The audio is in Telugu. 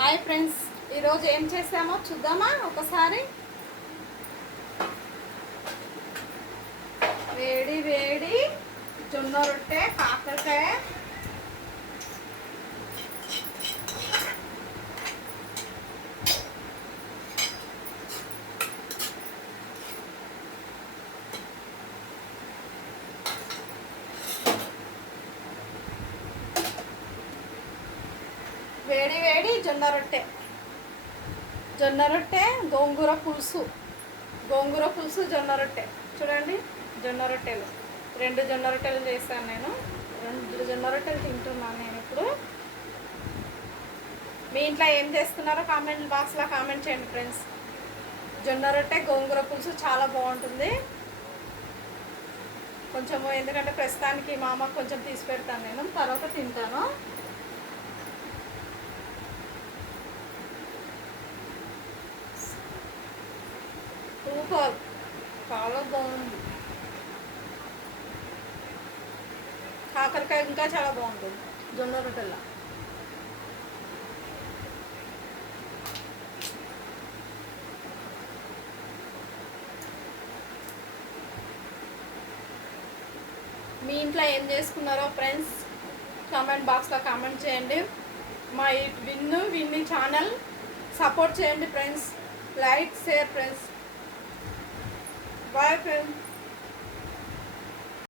హాయ్ ఫ్రెండ్స్, ఈరోజు ఏం చేసామో చూద్దామా ఒకసారి. వేడి వేడి జొన్న రొట్టె, కాకరకాయ, వేడి వేడి జొన్న రొట్టె, గోంగూర పులుసు, జొన్న రొట్టె. చూడండి, జొన్న రొట్టెలు 2 జొన్న రొట్టెలు చేశాను నేను. 2 జొన్న రొట్టెలు తింటున్నాను నేను ఇప్పుడు. మీ ఇంట్లో ఏం చేస్తున్నారో కామెంట్ బాక్స్లో కామెంట్ చేయండి ఫ్రెండ్స్. జొన్న రొట్టె గోంగూర పులుసు చాలా బాగుంటుంది. కొంచెము ఎందుకంటే ప్రస్తుతానికి మా అమ్మకు కొంచెం తీసి పెడతాను, నేను తర్వాత తింటాను. సూపర్, చాలా బాగుంది. కాకరకాయ ఇంకా చాలా బాగుంటుంది జొన్న రొట్టెల. మీ ఇంట్లో ఏం చేసుకున్నారో ఫ్రెండ్స్ కామెంట్ బాక్స్లో కామెంట్ చేయండి. మా విన్ని ఛానల్ సపోర్ట్ చేయండి friends. Like, share friends. Bye friends.